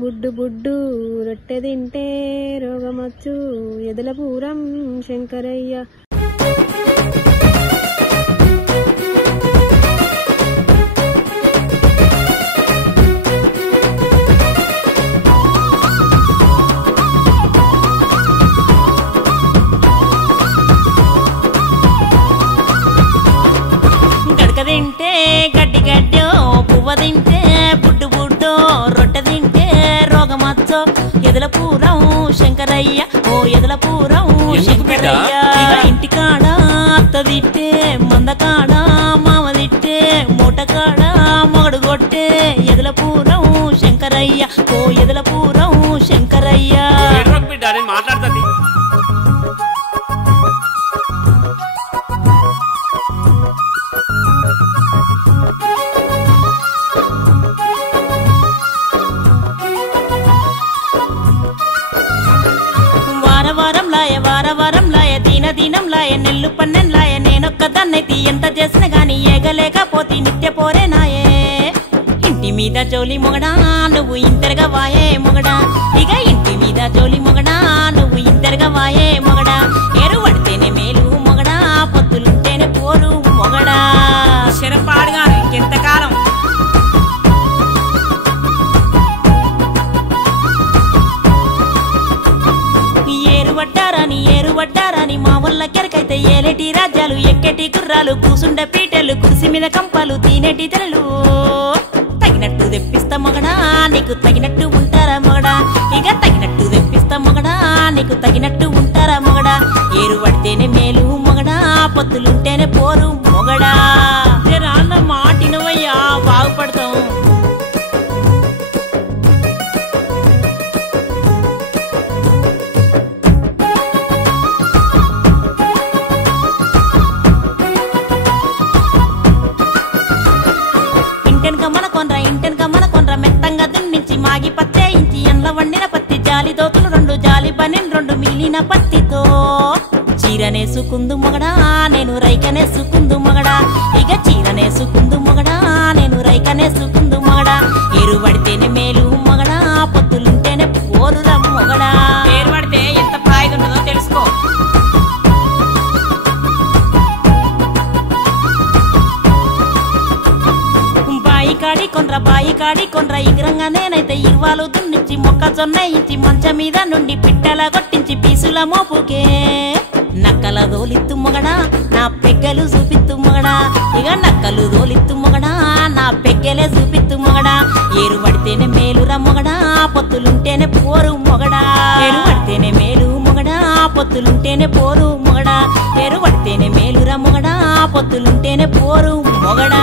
బుడ్డు బుడ్డు రొట్టె తింటే రోగమచ్చు ఎదలపూరం శంకరయ్య. తింటే గడ్డి గడ్డో పువ్వ తింటే బుడ్డు బుడ్డో రొట్టె తింటే రోగమచ్చో ఎదలపూరం శంకరయ్య ఓ ఎదలపూరం శంకరయ్య. ఇంటికాడ అత్త తిట్టే మందకాడ మామ తిట్టే మూటకాడ మొగడు కొట్టే ఎదలపూరం శంకరయ్య ఓ ఎదలపూరం శంకరయ్య. మాట్లాడుతుంది వారం లాయ దీనం లాయ నెల్లు పన్నెం లాయ నేనొక్కదాన్నైతే ఎంత చేసిన గాని ఏగలేకపోతే నిత్య పోరే నాయే. ఇంటి మీద జోలి మొగడా నువ్వు ఇంతరగా వాయే మొగడా ఇక ఇంటి మీద జోలి మొగడా నువ్వు ఇంతరగా వాయే మొగడా. ఏరు పడితేనే మేలు మొగడా పొత్తులుంటేనే పోరు మొగడా. శరపాడుగా ఇంకెంతకాలం ఏరు వడ్డారని మా వల్ల కెరకైతే ఏలేటి రాజ్యాలు ఎక్కేటి గుర్రాలు కూసుండే పీటలు కుర్సి మీద కంపాలు తినేటి తెరలు. తగినట్టు తెప్పిస్తా మగడా నీకు తగినట్టు ఉంటారా మగడా ఇక తగినట్టు తెప్పిస్తా మగడా నీకు తగినట్టు ఉంటారా మగడా. ఏరు పడితేనే మేలు మొగడా పొత్తులుంటేనే పోరు మొగడా. అన్న మాటినవయ్యా బాగుపడతాం. ఇంటెనక మన కొన్ర మెత్తంగా దున్నించి మాగి పత్తేయించి ఎండ్ల వండిన పత్తి జాలి దోతులు రెండు జాలి బనెన్ రెండు మిలిన పత్తితో చీరనేసుకుందు మొగడా నేను రైకనేసుకుందు మొగడా ఇక చీరనేసుకుందు మొగడా నేను రైకనేసుకుందు మొగడా. ఏరు పడితేనే మేలు మొగడా పొత్తులుంటేనే పోరురా మొగడా. ఏరు పడితే ఎంత ఫాయిదా ఉంటుందో తెలుసుకో. బాయి కాడి కొండ్ర ఇగ్రంగా నేనైతే ఇరువాలు దున్నించి మొక్కజొన్న ఇచ్చి మంచం మీద నుండి పిట్టల కొట్టించి పీసుల మోపుకే నక్కల దోలిత్తు మొగడా నా పెగ్గలు చూపిత్తు మొగడా ఇక నక్కలు దోలిత్తు మొగడా నా పెగ్గలే చూపిత్తు మొగడా. ఏరు పడితేనే మేలురా మొగడా పొత్తులుంటేనే పోరు మొగడా. ఏరు పడితేనే మేలు మొగడా పొత్తులుంటేనే పోరు మొగడా. ఏరు పడితేనే మేలురా మొగడా పొత్తులుంటేనే పోరు మొగడా.